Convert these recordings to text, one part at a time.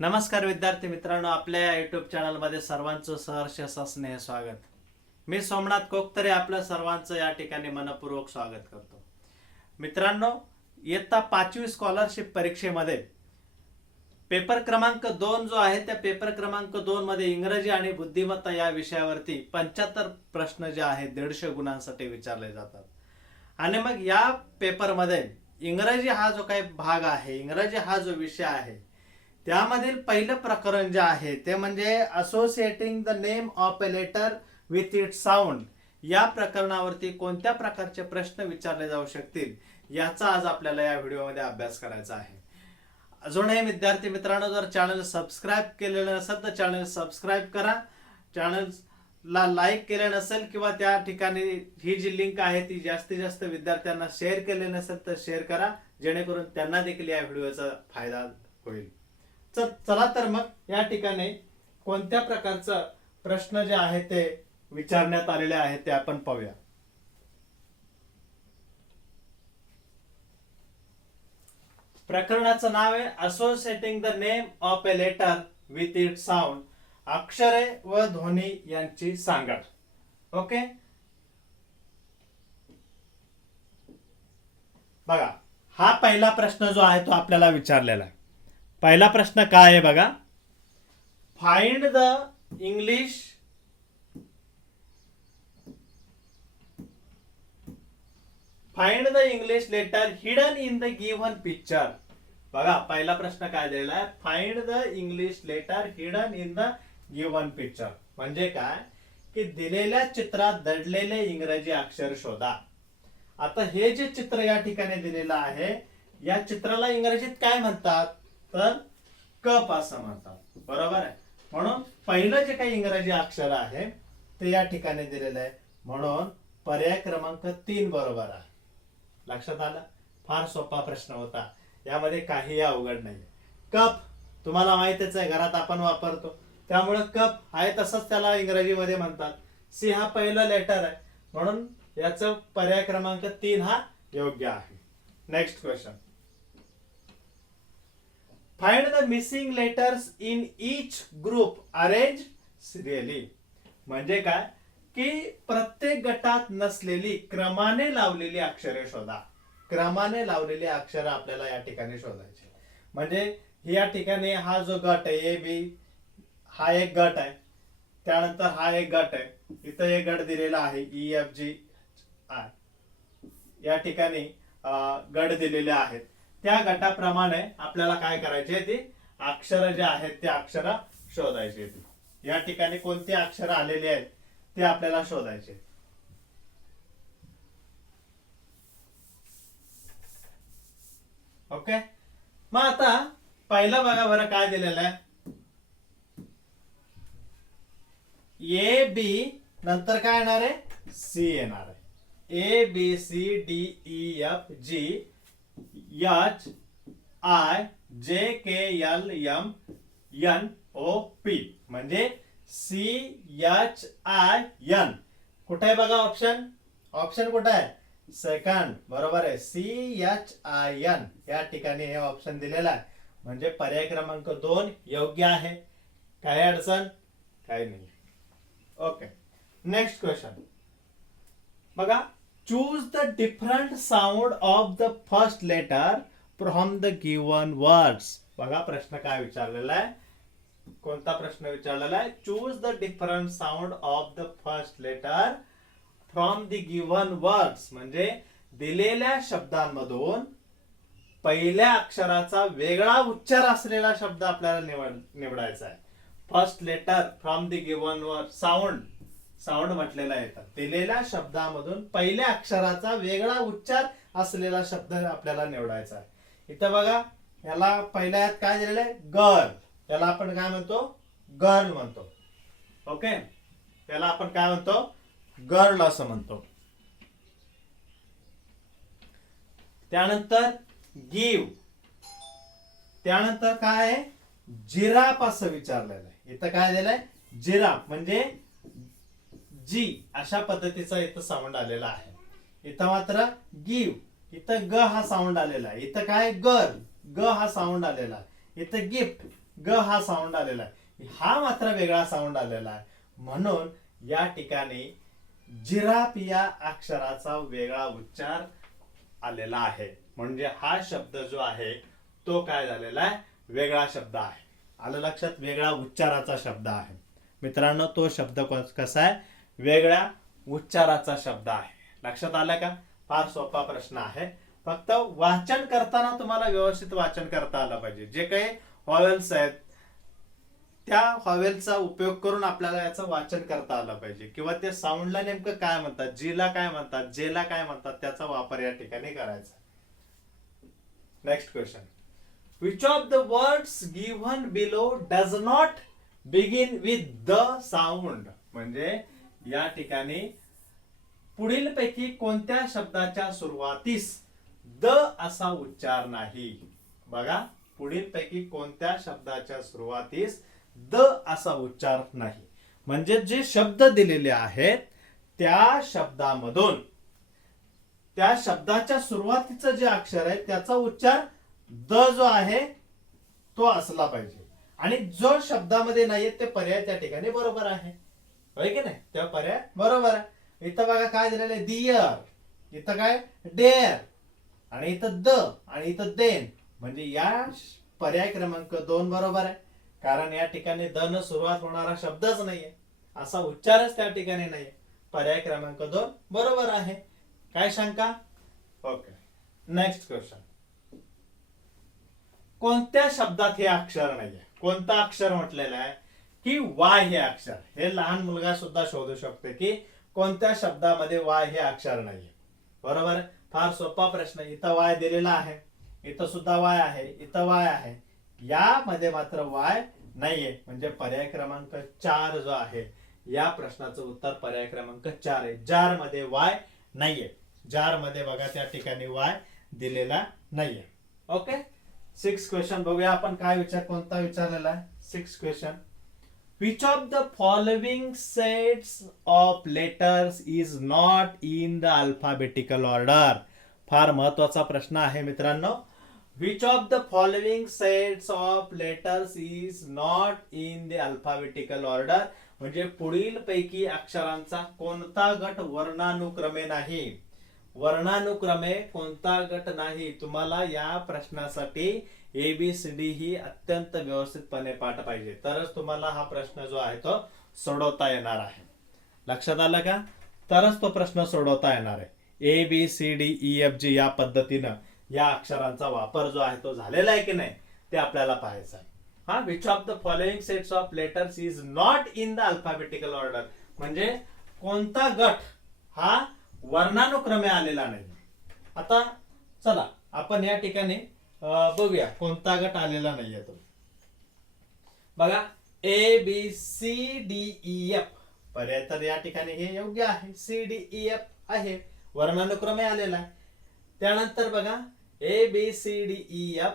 नमस्कार विद्यार्थी मित्रांनो, आपल्या युट्यूब चॅनलमध्ये सर्वांचं सहर्ष असं स्नेह स्वागत. मी सोमनाथ कोकतरे आपल्या सर्वांचं या ठिकाणी मनपूर्वक स्वागत करतो. मित्रांनो, इयत्ता 5वी स्कॉलरशिप परीक्षेमध्ये पेपर क्रमांक 2 जो आहे त्या पेपर क्रमांक 2 मध्ये इंग्रजी आणि बुद्धिमत्ता या विषयावरती 75 प्रश्न जे आहेत 150 गुणांसाठी विचारले जातात. आणि मग या पेपरमध्ये इंग्रजी हा जो काही भाग आहे, इंग्रजी हा जो विषय आहे, त्यामधील पहिलं प्रकरण जे आहे ते म्हणजे associating the name of a letter with its sound. या प्रकरणावरती कोणत्या प्रकारचे प्रश्न विचारले जाऊ शकतील याचा आज आपल्याला या व्हिडिओमध्ये अभ्यास करायचा आहे. अजूनही विद्यार्थी मित्रांनो, जर चॅनल सबस्क्राईब केलेलं नसेल तर चॅनल सबस्क्राईब करा. चॅनलला लाईक केले नसेल किंवा त्या ठिकाणी ही जी लिंक आहे ती जास्तीत जास्त विद्यार्थ्यांना शेअर केले नसेल तर शेअर करा, जेणेकरून त्यांना देखील या व्हिडिओचा फायदा होईल. चला तर मग या ठिकाणी कोणत्या प्रकारचा प्रश्न जे आहे ते विचारण्यात आलेले आहे ते आपण पाहूया. प्रकरणाचं नाव आहे associating the name of a letter with it sound. अक्षरे व ध्वनी यांची सांगड. ओके, बघा हा पहिला प्रश्न जो आहे तो आपल्याला विचारलेला आहे. पहिला प्रश्न काय आहे बघा. Find the English letter hidden in the given picture. बघा पहिला प्रश्न काय दिलेला आहे, find the English letter hidden in the given picture. म्हणजे काय की दिलेल्या चित्रात दडलेले इंग्रजी अक्षर शोधा. आता हे जे चित्र या ठिकाणी दिलेलं आहे, या चित्राला इंग्रजीत काय म्हणतात तर कप असं म्हणतात. बरोबर आहे. म्हणून पहिलं जे काही इंग्रजी अक्षर आहे ते या ठिकाणी दिलेलं आहे, म्हणून पर्याय क्रमांक 3 बरोबर आहे. लक्षात आलं. फार सोपा प्रश्न होता, यामध्ये काही अवघड नाही. कप तुम्हाला माहितीच आहे, घरात आपण वापरतो, त्यामुळे कप आहे तसंच त्याला इंग्रजीमध्ये म्हणतात. सी हा पहिला लेटर आहे, म्हणून याचा पर्याय क्रमांक 3 हा योग्य आहे. Next question. Find the missing letters in each group arrange serially. म्हणजे काय की प्रत्येक गटात नसलेली क्रमाने लावलेली अक्षरे शोधा. क्रमाने लावलेली अक्षर आपल्याला या ठिकाणी शोधायची. म्हणजे या ठिकाणी हा जो गट आहे ए बी हा एक गट आहे, त्यानंतर हा एक गट आहे, इथं एक गट दिलेला आहे ई एफ जी आय. या ठिकाणी गट दिलेले आहेत. त्या गटाप्रमाणे आपल्याला काय करायचे, ते अक्षर जे आहेत ते अक्षर शोधायचे. या ठिकाणी कोणती अक्षर आलेली आहेत ते आपल्याला शोधायचे. ओके, मग आता पहिलं बघा बरं काय दिलेलं आहे. ए बी नंतर काय येणार आहे, सी येणार आहे. A B C D E F G H I J K L M N O P. म्हणजे सी एच आय एन कुठे आहे बघा ऑप्शन. ऑप्शन कुठे आहे, सेकंड. बरोबर आहे, सी एच आय एन या ठिकाणी हे ऑप्शन दिलेला आहे. म्हणजे पर्याय क्रमांक 2 योग्य आहे. काही अडचण काही नाही. ओके, नेक्स्ट क्वेश्चन बघा. Choose the different sound of the first letter from the given words. बघा प्रश्न काय विचारलेला आहे, कोणता प्रश्न विचारलेला आहे. Choose the different sound of the first letter from the given words. म्हणजे दिलेल्या शब्दांमधून पहिल्या अक्षराचा वेगळा उच्चार असलेला शब्द आपल्याला निवडायचा आहे. First letter from the given word. Sound म्हटलेला येतात. दिलेल्या शब्दामधून पहिल्या अक्षराचा वेगळा उच्चार असलेला शब्द आपल्याला निवडायचा आहे. इथं बघा, याला पहिल्या यात काय दिलेलं आहे, गर्ल. याला आपण काय म्हणतो, गर्ल म्हणतो. ओके, याला आपण काय म्हणतो, गर्ल असं म्हणतो. त्यानंतर गिव. त्यानंतर काय आहे, जिराफ असं विचारलेलं आहे. इथं काय दिलंय, जिराफ. म्हणजे जी अशा पद्धतीचा इथं साऊंड आलेला आहे. इथं मात्र गिव, इथं ग हा साऊंड आलेला आहे. इथं काय गर्ल, ग हा साऊंड आलेला आहे. इथं गिफ्ट, ग हा साऊंड आलेला आहे, हा मात्र वेगळा साऊंड आलेला आहे. म्हणून या ठिकाणी जिराफ या अक्षराचा वेगळा उच्चार आलेला आहे. म्हणजे हा शब्द जो आहे तो काय झालेला आहे, वेगळा शब्द आहे. आलं लक्षात, वेगळा उच्चाराचा शब्द आहे. मित्रांनो तो शब्द कसा आहे, वेगळ्या उच्चाराचा शब्द आहे. लक्षात आलं का? फार सोपा प्रश्न आहे. फक्त वाचन करताना तुम्हाला व्यवस्थित वाचन करता आलं पाहिजे. जे काही व्हॉवेल्स आहेत त्या व्हॉवेलचा उपयोग करून आपल्याला याचं वाचन करता आलं पाहिजे, किंवा त्या साऊंडला नेमकं काय म्हणतात, जीला काय म्हणतात, जेला काय म्हणतात, त्याचा वापर या ठिकाणी करायचा. Next question, which of the words given below does not begin with the sound. म्हणजे या ठिकाणी पुढील पैकी कोणत्या शब्दाच्या सुरुवातीस द असा उच्चार नाही. बघा, पुढील पैकी कोणत्या शब्दाच्या सुरुवातीस द असा उच्चार नाही. म्हणजे जे शब्द दिलेले आहेत त्या शब्दामधून त्या शब्दाच्या सुरुवातीचं जे अक्षर आहे त्याचा उच्चार द जो आहे तो असला पाहिजे. आणि जो शब्दामध्ये नाहीये ते पर्याय त्या ठिकाणी बरोबर आहे, होय की नाही? त्या पर्याय बरोबर आहे. इथं बघा काय दिलेलं आहे, दियर, इथं काय डेअर, आणि इथं द, आणि इथं देन. म्हणजे या पर्याय क्रमांक 2 बरोबर आहे. कारण या ठिकाणी द न सुरुवात होणारा शब्दच नाहीये, असा उच्चारच त्या ठिकाणी नाहीये. पर्याय क्रमांक 2 बरोबर आहे. काय शंका? ओके. नेक्स्ट क्वेश्चन, कोणत्या शब्दात हे अक्षर नाहीये? कोणता अक्षर म्हटलेला आहे की वाय हे अक्षर. हे लहान मुलगा सुद्धा शोधू शकतो की कोणत्या शब्दामध्ये वाय हे अक्षर नाहीये. बरोबर आहे. फार सोपा प्रश्न. इथं वाय दिलेला आहे, इथं सुद्धा वाय आहे, इथं वाय आहे, यामध्ये मात्र वाय नाहीये. म्हणजे पर्याय क्रमांक 4 जो आहे या प्रश्नाचं उत्तर पर्याय क्रमांक 4 आहे. जार मध्ये वाय नाहीये. जार मध्ये बघा त्या ठिकाणी वाय दिलेला नाहीये. ओके. 6 क्वेश्चन बघूया आपण काय कोणता विचारलेला आहे. 6 question, which of the following sets of letters is not in the alphabetical order. फार महत्वाचा प्रश्न आहे मित्रांनो. which of the following sets of letters is not in the alphabetical order. म्हणजे पुढील पैकी अक्षरांचा कोणता गट वर्णानुक्रमे नाही. वर्णानुक्रमे कोणता गट नाही. तुम्हाला या प्रश्नासाठी ABCD ही अत्यंत व्यवस्थितपणे पाठ पाहिजे, तरच तुम्हाला हा प्रश्न जो आहे तो सोडवता येणार आहे. लक्षात आलं का? तरच तो प्रश्न सोडवता येणार आहे. ABCDEFG या पद्धतीनं या अक्षरांचा वापर जो आहे तो झालेला आहे की नाही ते आपल्याला पाहायचं आहे. हा, which of the following sets of letters is not in the alphabetical order. म्हणजे कोणता गट हा वर्णानुक्रमे आलेला नाही. आता चला आपण या ठिकाणी बघूया कोणता गट आलेला नाहीये तो. बघा, ABCDEF पर्याय तर या ठिकाणी हे योग्य आहे. CDEF आहे, वर्णानुक्रमे आलेला आहे. त्यानंतर बघा ABCDEF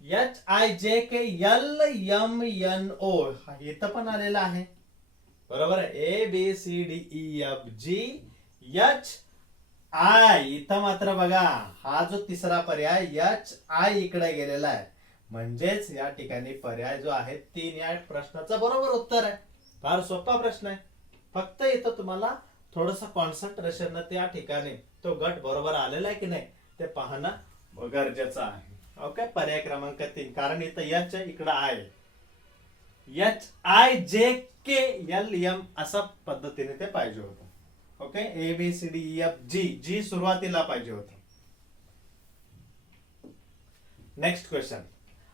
HIJKLMNO इथं पण आलेला आहे. बरोबर आहे. ABCDEFG HI इथं मात्र बघा हा जो तिसरा पर्याय HI इकडे गेलेला आहे. म्हणजेच या ठिकाणी पर्याय जो आहे 3 या प्रश्नाचं बरोबर उत्तर आहे. फार सोपा प्रश्न आहे. फक्त इथं तुम्हाला थोडस कॉन्सन्ट्रेशन त्या ठिकाणी तो गट बरोबर आलेला आहे की नाही ते पाहणं गरजेचं आहे. ओके. पर्याय क्रमांक 3, कारण इथं H इकडं आहे, HIJKLM असा पद्धतीने ते पाहिजे होतं. ओके. ABCDEFG जी सुरुवातीला पाहिजे होतं. Next question.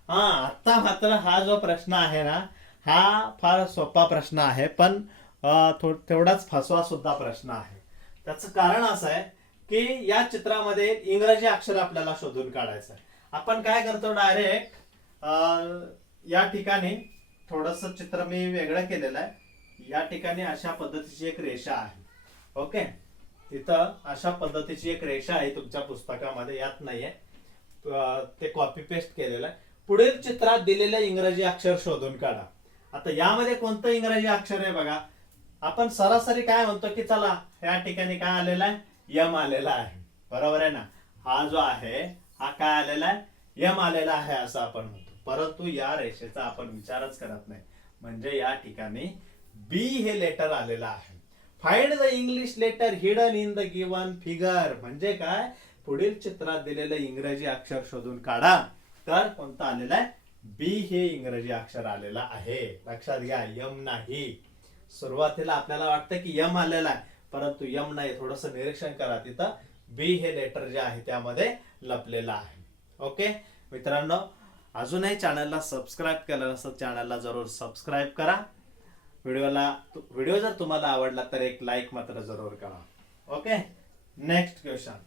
आता मात्र हा जो प्रश्न आहे ना हा फार सोपा प्रश्न आहे, पण तेवढाच फसवा सुद्धा प्रश्न आहे. त्याचं कारण असं आहे की या चित्रामध्ये इंग्रजी अक्षर आपल्याला शोधून काढायचं आहे. आपण काय करतो, डायरेक्ट या ठिकाणी थोडस चित्र मी वेगळं केलेलं आहे. या ठिकाणी अशा पद्धतीची एक रेषा आहे. ओके. तिथं अशा पद्धतीची एक रेषा आहे तुमच्या पुस्तकामध्ये, यात नाहीये, ते कॉपी पेस्ट केलेलं आहे. पुढील चित्रात दिलेले इंग्रजी अक्षर शोधून काढा. आता यामध्ये कोणतं इंग्रजी अक्षर आहे बघा. आपण सरासरी काय म्हणतो की चला या ठिकाणी काय आलेला आहे, यम आलेला आहे. बरोबर आहे ना. हा जो आहे हा काय आलेला आहे, यम आलेला आहे असं आपण म्हणतो. परंतु या रेषेचा आपण विचारच करत नाही. म्हणजे या ठिकाणी बी हे लेटर आलेलं आहे. Find the English letter hidden in the given figure. म्हणजे काय, पुढील चित्रात दिलेलं इंग्रजी अक्षर शोधून काढा. तर कोणतं आलेलं आहे, बी हे इंग्रजी अक्षर आलेलं आहे. लक्षात घ्या, यम नाही. सुरुवातीला आपल्याला वाटतं की यम आलेला आहे, परंतु यम नाही. थोडस निरीक्षण करा, तिथं बी हे लेटर जे आहे त्यामध्ये लपलेलं आहे. ओके मित्रांनो, अजूनही चॅनलला सबस्क्राईब केलं नसेल चॅनलला जरूर सबस्क्राईब करा. व्हिडिओ जर तुम्हाला आवडला तर एक लाईक मात्र जरूर करा. Okay, next question.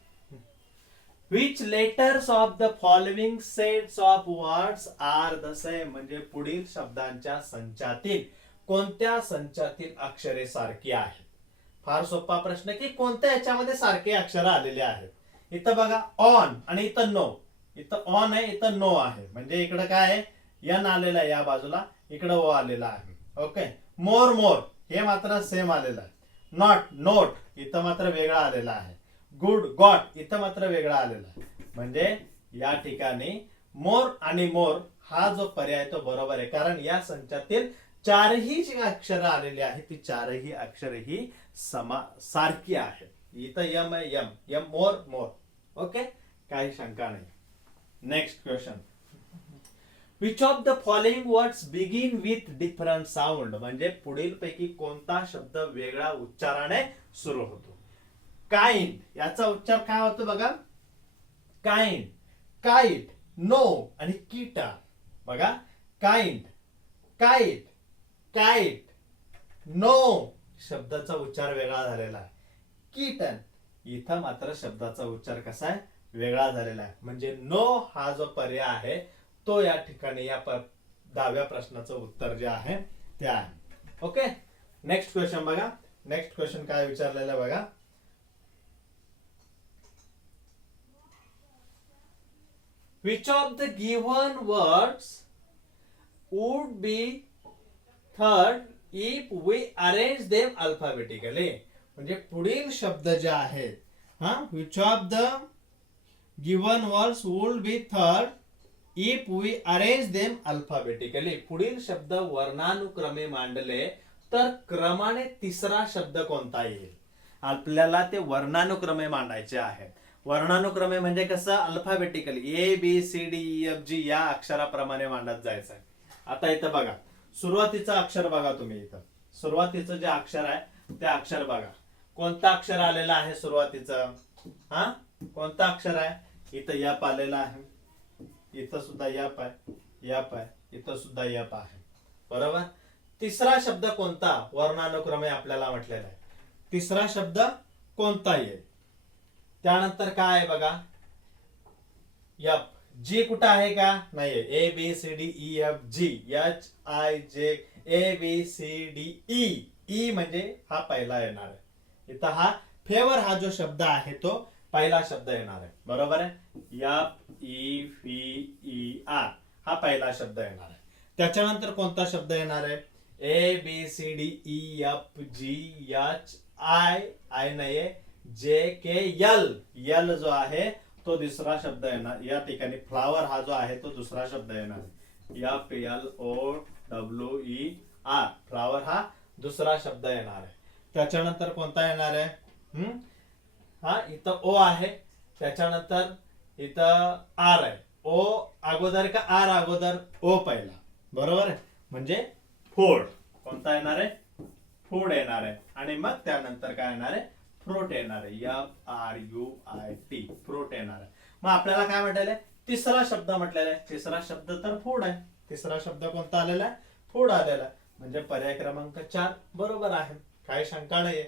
Which letters of the following sets of words are the same? म्हणजे पुढील शब्दांच्या संचातील कोणत्या संचातील अक्षरे सारखी आहेत. फार सोपा प्रश्न की कोणत्या याच्यामध्ये सारखे अक्षर आलेले आहेत. इथं बघा ऑन आणि इथं नो. इथं ऑन आहे, इथं नो आहे. म्हणजे इकडं काय आहे, एन आलेला आहे या बाजूला, इकडं ओ आलेला आहे. ओके, मोर मोर हे मात्र सेम आलेलं आहे. नॉट नोट इथं मात्र वेगळा आलेला आहे. गुड गॉट इथं मात्र वेगळा आलेला आहे. म्हणजे या ठिकाणी मोर आणि मोर हा जो पर्याय तो बरोबर आहे, कारण या संचातील चारही जी अक्षरं आलेली आहेत ती चारही अक्षर ही सारखी आहेत. इथं यम आहे, यम यम, मोर मोर. ओके, काही शंका नाही. Next question. Which of the following words begin with different sound. म्हणजे पुढील पैकी कोणता शब्द वेगळ्या उच्चाराने सुरू होतो. काइंड याचा उच्चार काय होतो बघा, काइंड, काइट, नो आणि कीटा. बघा, काइंड, काइट, काइट, नो शब्दाचा उच्चार वेगळा झालेला आहे. कीटन इथं मात्र शब्दाचा उच्चार कसा आहे, वेगळा झालेला आहे. म्हणजे नो हा जो पर्याय आहे तो या ठिकाणी या 10व्या प्रश्नाचं उत्तर जे आहे ते आहे. ओके, नेक्स्ट क्वेश्चन बघा. नेक्स्ट क्वेश्चन काय विचारलेलं आहे बघा. Which of the given words would be third if we arrange them alphabetically. म्हणजे पुढील शब्द जे आहेत, which of the given words would be third if we arrange them alphabetically. पुढील शब्द वर्णानुक्रमे मांडले तर क्रमाने तिसरा शब्द कोणता येईल. आपल्याला ते वर्णानुक्रमे मांडायचे आहेत. वर्णानुक्रमे म्हणजे कसं, alphabetically A B C D E F G या अक्षराप्रमाणे मांडत जायचं आहे. आता इथं बघा, सुरुवातीचं अक्षर बघा तुम्ही. इथं सुरुवातीचं जे अक्षर आहे ते अक्षर बघा, कोणतं अक्षर आलेलं आहे सुरुवातीचं. कोणतं अक्षर आहे, इथं यप आलेलं आहे, इथं सुद्धा यप आहे, यप आहे, इथं सुद्धा यप आहे. बरोबर. तिसरा शब्द कोणता वर्णानुक्रमे आपल्याला म्हटलेला आहे, तिसरा शब्द कोणता येईल. त्यानंतर काय आहे बघा, यप. जी कुठं आहे का, नाहीये. A B C D E F G, H I J, A B C D E. E म्हणजे हा पहिला येणार आहे. इथं हा फेवर हा जो शब्द आहे तो पहिला शब्द येणार आहे. बरोबर आहे. F E V E R हा पहिला शब्द येणार आहे. त्याच्यानंतर कोणता शब्द येणार आहे, A B C D E F G H I, I नाहीये, जे के यल. यल जो आहे तो दुसरा शब्द येणार. या ठिकाणी फ्लावर हा जो आहे तो दुसरा शब्द येणार. F L O W E R, flower हा दुसरा शब्द येणार आहे. त्याच्यानंतर कोणता येणार आहे, इथं ओ आहे, त्याच्यानंतर इथं आर आहे. ओ अगोदर का आर अगोदर, ओ पहिला. बरोबर आहे. म्हणजे फोड कोणता येणार आहे, फूड येणार आहे. आणि मग त्यानंतर काय येणार आहे, फ्रूट येणार आहे. F R U I T, fruit येणार आहे. मग आपल्याला काय म्हटलेलं आहे, तिसरा शब्द म्हटलेला आहे. तिसरा शब्द तर फूड आहे. तिसरा शब्द कोणता आलेला आहे, फूड आलेला आहे. म्हणजे पर्याय क्रमांक 4 बरोबर आहे. काही शंका नाहीये.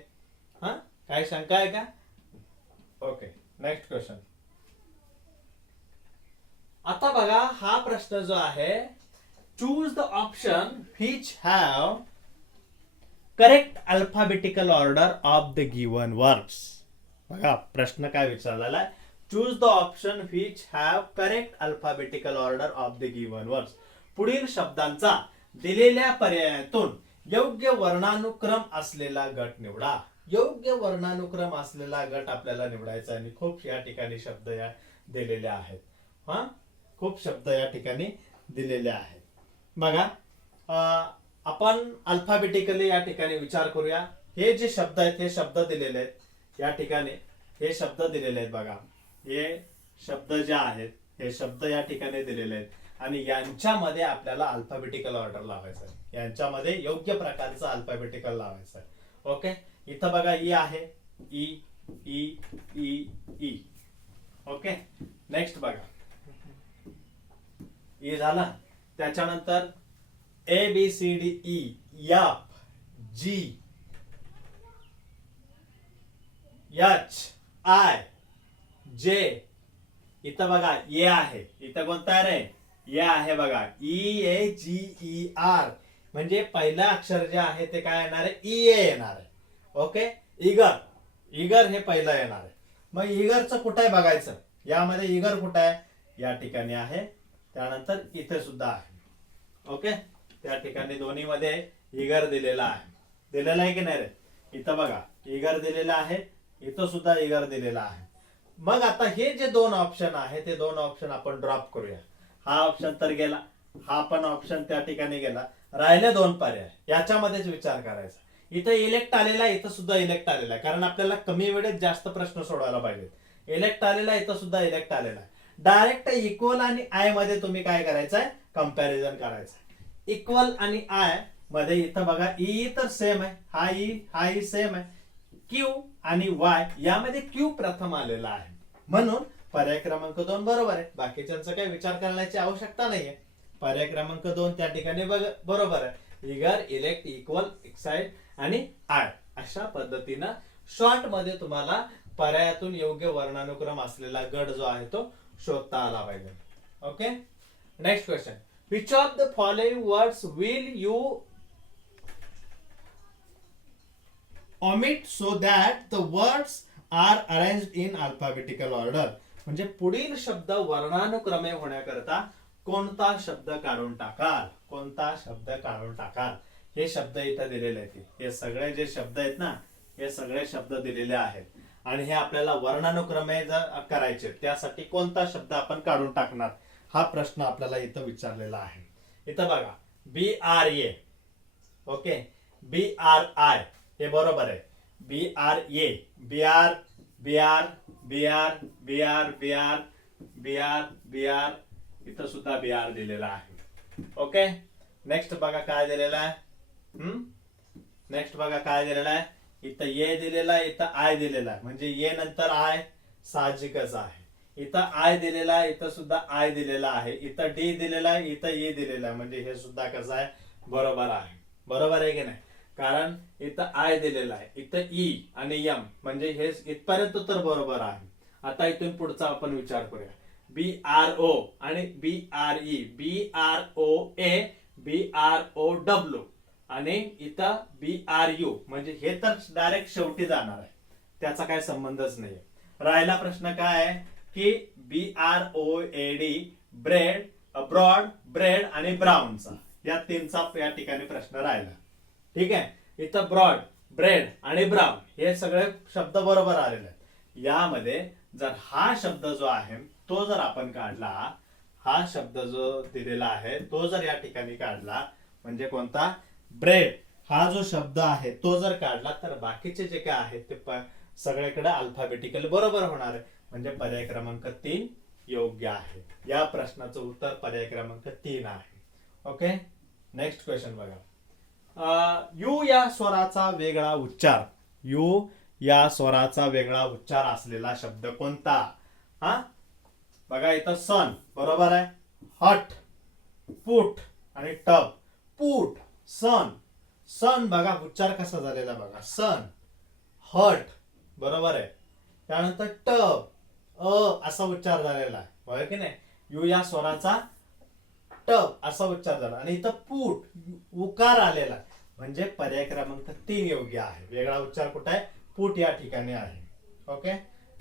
काही शंका आहे का. Okay, next question. आता बघा, हा प्रश्न जो आहे, choose the option which have correct alphabetical order of the given words. बघा प्रश्न काय विचारलेला आहे, choose the option which have correct alphabetical order of the given words. पुढील शब्दांचा दिलेल्या पर्यायातून योग्य वर्णानुक्रम असलेला गट निवडा. योग्य वर्णानुक्रम असलेला गट आपल्याला निवडायचा आणि खूप या ठिकाणी शब्द या दिलेले आहेत. खूप शब्द या ठिकाणी दिलेले आहेत. बघा आपण अल्फाबेटिकली या ठिकाणी विचार करूया. हे जे शब्द आहेत हे शब्द दिलेले आहेत या ठिकाणी, हे शब्द दिलेले आहेत. बघा हे शब्द जे आहेत हे शब्द या ठिकाणी दिलेले आहेत आणि यांच्यामध्ये आपल्याला अल्फाबेटिकल ऑर्डर लावायचा आहे. यांच्यामध्ये योग्य प्रकारचं अल्फाबेटिकल लावायचं आहे. ओके, इथं बघा ई आहे, E E E E. Okay, next बघा ई झाला. त्याच्यानंतर A B C D E F G H I J. इथं बघा ए आहे, इथं कोणता आहे रे? ए आहे बघा, ई ए जी ई आर. म्हणजे पहिलं अक्षर जे आहे ते काय येणार आहे? ई ए येणार आहे. ओके, इगर, इगर हे पहिलं येणार आहे. मग इगरचं कुठे आहे बघायचं. यामध्ये इगर कुठे आहे? या ठिकाणी आहे, त्यानंतर इथे सुद्धा आहे. ओके, त्या ठिकाणी दोन्ही मध्ये इगर दिलेला आहे. दिलेला आहे की नाही रे? इथं बघा इगर दिलेला आहे, इथं सुद्धा इगर दिलेला आहे. मग आता हे जे दोन ऑप्शन आहे ते दोन ऑप्शन आपण ड्रॉप करूया. हा ऑप्शन तर गेला, हा पण ऑप्शन त्या ठिकाणी गेला. राहिले दोन पर्याय, याच्यामध्येच विचार करायचा. इथं इलेक्ट आलेला आहे, इथं सुद्धा इलेक्ट आलेला आहे, कारण आपल्याला कमी वेळेत जास्त प्रश्न सोडवायला पाहिजेत. इलेक्ट आलेला आहे, इथं सुद्धा इलेक्ट आलेला आहे. डायरेक्ट इक्वल आणि आय मध्ये तुम्ही काय करायचं आहे? कंपॅरिझन करायचं. इक्वल आणि आय मध्ये इथं बघा ई तर सेम आहे, हा ई सेम आहे. क्यू आणि वाय यामध्ये क्यू प्रथम आलेला आहे, म्हणून पर्याय क्रमांक 2 बरोबर आहे. बाकीच्यांचा काही विचार करण्याची आवश्यकता नाहीये. पर्याय क्रमांक 2 त्या ठिकाणी बरोबर आहे. इगर, इलेक्ट, इक्वल, एक्साइड आणि आय अशा पद्धतीनं शॉर्ट मध्ये तुम्हाला पर्यायातून योग्य वर्णानुक्रम असलेला गट जो आहे तो शोधता आला पाहिजे. Okay, next question. Which of the following words will you omit so that the words are arranged in alphabetical order. म्हणजे पुढील शब्द वर्णानुक्रमे होण्याकरता कोणता शब्द काढून टाकाल? कोणता शब्द काढून टाकाल? हे शब्द इथं दिलेले आहेत. हे सगळे जे शब्द आहेत ना, हे सगळे शब्द दिलेले आहेत आणि हे आपल्याला वर्णानुक्रमे जर करायचे, त्यासाठी कोणता शब्द आपण काढून टाकणार? हा प्रश्न आपल्याला इथं विचारलेला आहे. इथं बघा B R A. Okay, B R I हे बरोबर आहे. B R A, B R B R B R B R B R B R B R, इथं सुद्धा बी आर दिलेला आहे. ओके, नेक्स्ट बघा काय दिलेला आहे. नेक्स्ट बघा काय दिलेला आहे. इथं ए दिलेला आहे, इथं आय दिलेला आहे, म्हणजे ए नंतर आय साहजिकच आहे. इथं आय दिलेला आहे, इथं सुद्धा आय दिलेला आहे. इथं डी दिलेला आहे, इथं ए दिलेला आहे, म्हणजे हे सुद्धा कसं आहे? बरोबर आहे. बरोबर आहे की नाही? कारण इथं आय दिलेला आहे, इथं ई आणि एम, म्हणजे हे इथपर्यंत तर बरोबर आहे. आता इथून पुढचा आपण विचार करूया. बी आर ओ आणि बी आर ई, बी आर ओ ए, बी आर ओ डब्ल्यू आणि इथं बी आर यू, म्हणजे हे तर डायरेक्ट शेवटी जाणार आहे, त्याचा काय संबंधच नाही. राहिला प्रश्न काय आहे की B R O A D, bread, broad, bread आणि ब्राऊनचा, या तीनचा या ठिकाणी प्रश्न राहिला. ठीक आहे, इथं ब्रॉड, ब्रेड आणि ब्राऊन हे सगळे शब्द बरोबर आलेले आहेत. यामध्ये जर हा शब्द जो आहे तो जर आपण काढला, हा शब्द जो दिलेला आहे तो जर या ठिकाणी काढला, म्हणजे कोणता? ब्रेड हा जो शब्द आहे तो जर काढला, तर बाकीचे जे काय आहेत ते सगळीकडे अल्फाबेटिकल बरोबर होणार आहे, म्हणजे पर्याय क्रमांक 3 योग्य आहे. या प्रश्नाचं उत्तर पर्याय क्रमांक 3 आहे. ओके, नेक्स्ट क्वेश्चन बघा. यू या स्वराचा वेगळा उच्चार, यू या स्वराचा वेगळा उच्चार असलेला शब्द कोणता? हा बघा, इथं सन बरोबर आहे, हट, पुट आणि टब. पुट, सन, सन बघा उच्चार कसा झालेला बघा, सन, हट बरोबर आहे. त्यानंतर टब, असा उच्चार झालेला आहे, बरोबर की नाही? यू या स्वराचा टब असा उच्चार झाला आणि इथं पूट उकार आलेला, म्हणजे पर्याय क्रमांक 3 योग्य आहे. वेगळा उच्चार कुठे आहे? पूट या ठिकाणी आहे. ओके,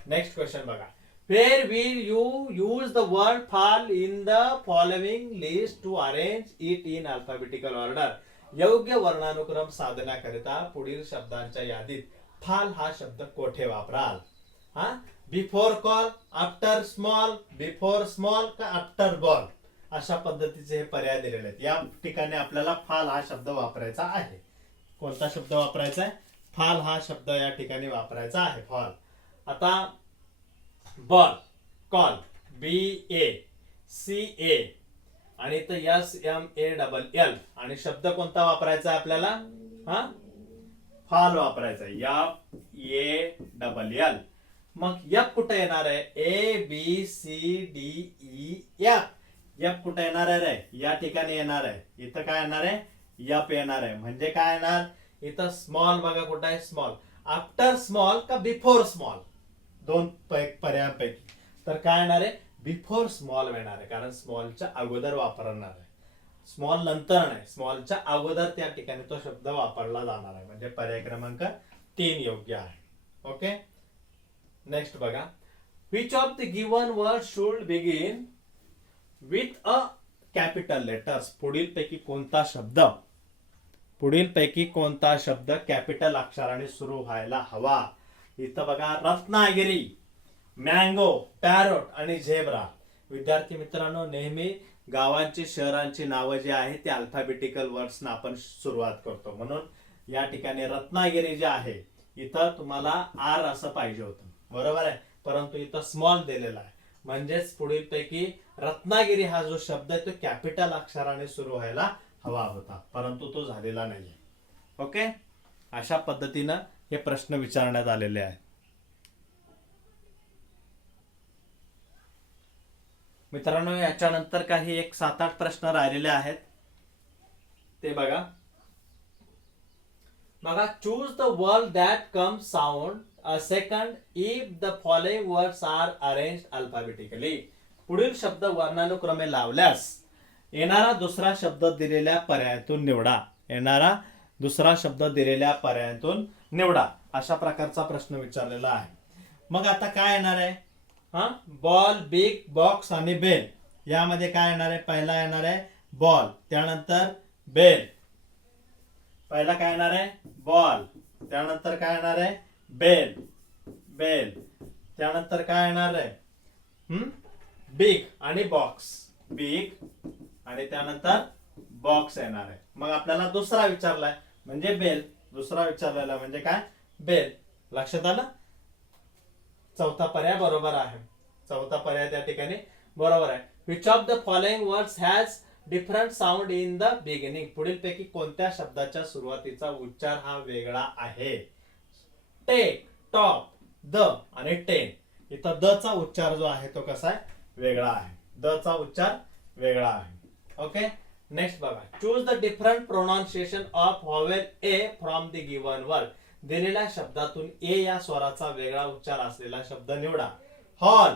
नेक्स्ट क्वेश्चन बघा. Where will you use the word fall in the following list to arrange it in alphabetical order? योग्य वर्णानुक्रम साधण्याकरिता पुढील शब्दांच्या यादीत फाल हा शब्द कोठे वापराल? हा, before call, after small, before small का आफ्टर बॉल? अशा पद्धतीचे हे पर्याय दिलेले आहेत. या ठिकाणी आपल्याला फाल हा शब्द वापरायचा आहे. कोणता शब्द वापरायचा आहे? फाल हा शब्द या ठिकाणी वापरायचा आहे. फॉल. आता बॉल, कॉल, BACA आणि इथं SMALL आणि शब्द कोणता वापरायचा आहे आपल्याला? हा, फाल वापरायचा आहे. FALL. मग F कुठे येणार आहे? ABCDEF. F कुठे येणार आहे रे? या ठिकाणी येणार आहे. इथं काय येणार आहे? F येणार आहे. म्हणजे काय येणार? इथं स्मॉल बघा कुठे आहे? स्मॉल. आफ्टर स्मॉल का बिफोर स्मॉल? दोन पर्यायांपैकी. तर काय येणार आहे? बिफोर स्मॉल येणार आहे, कारण स्मॉलच्या अगोदर वापरणार आहे. स्मॉल नंतर नाही, स्मॉलच्या अगोदर त्या ठिकाणी तो शब्द वापरला जाणार आहे. म्हणजे पर्याय क्रमांक 3 योग्य आहे. ओके. नेक्स्ट बघा. Which of the given word should begin with a capital letters? पुढीलपैकी कोणता शब्द कॅपिटल अक्षराने सुरू व्हायला हवा? इथं बघा, रत्नागिरी, मँगो, पॅरोट आणि झेब्रा. विद्यार्थी मित्रांनो, नेहमी गावांची, शहरांची नावं जी आहेत ते अल्फाबेटिकल वर्ड्स ना आपण सुरुवात करतो. म्हणून या ठिकाणी रत्नागिरी जे आहे इथं तुम्हाला R असं पाहिजे होतं, बरोबर आहे, परंतु इथं स्मॉल दिलेला आहे. म्हणजेच पुढीलपैकी रत्नागिरी हा जो शब्द आहे तो कॅपिटल अक्षराने सुरू व्हायला हवा होता, परंतु तो झालेला नाहीये. ओके. अशा पद्धतीनं हे प्रश्न विचारण्यात आलेले आहेत. मित्रांनो, याच्यानंतर काही एक 7-8 प्रश्न राहिलेले आहेत, ते बघा. Choose the word that come sound a second if the following words are arranged alphabetically. पुढील शब्द वर्णानुक्रमे लावल्यास येणारा दुसरा शब्द दिलेल्या पर्यायातून निवडा. अशा प्रकारचा प्रश्न विचारलेला आहे. मग आता काय येणार आहे? बॉल, बिग, बॉक्स आणि बेल. यामध्ये काय येणार आहे? पहिला येणार आहे बॉल, त्यानंतर बेल. पहिला काय येणार आहे? बॉल, त्यानंतर काय येणार आहे? बेल. त्यानंतर काय येणार आहे? बिग आणि बॉक्स. बिग आणि त्यानंतर बॉक्स येणार आहे. मग आपल्याला दुसरा विचारलाय म्हणजे बेल. दुसरा विचारलेला म्हणजे काय? बेल. लक्षात आलं? चौथा पर्याय बरोबर आहे. चौथा पर्याय त्या ठिकाणी बरोबर आहे. Which of the following words has different sound in the beginning? पुढीलपैकी कोणत्या शब्दाच्या सुरुवातीचा उच्चार हा वेगळा आहे? टेक, टॉप, द आणि टेन. इथं द चा उच्चार जो आहे तो कसा आहे? वेगळा आहे. द चा उच्चार वेगळा आहे. ओके. नेक्स्ट बघा. Choose the different pronunciation of vowel A from the given word. दिलेल्या शब्दातून ए या स्वराचा वेगळा उच्चार असलेला शब्द निवडा. Hall,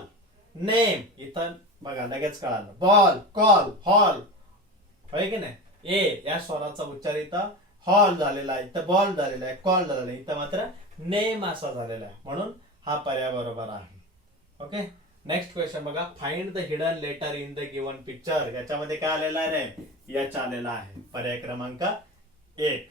name. इथं बघा लगेच कळालं. बॉल, कॉल, हॉल, होय की नाही? ए या स्वराचा उच्चार इथं हॉल झालेला आहे, इथं बॉल झालेला आहे, कॉल झालेला आहे, इथं मात्र नेम असा झालेला आहे. म्हणून हा पर्याय बरोबर आहे. ओके. नेक्स्ट क्वेश्चन बघा. Find the hidden letter in the given picture. याच्यामध्ये काय आलेला आहे रे? एच आलेला आहे. पर्याय क्रमांक 1.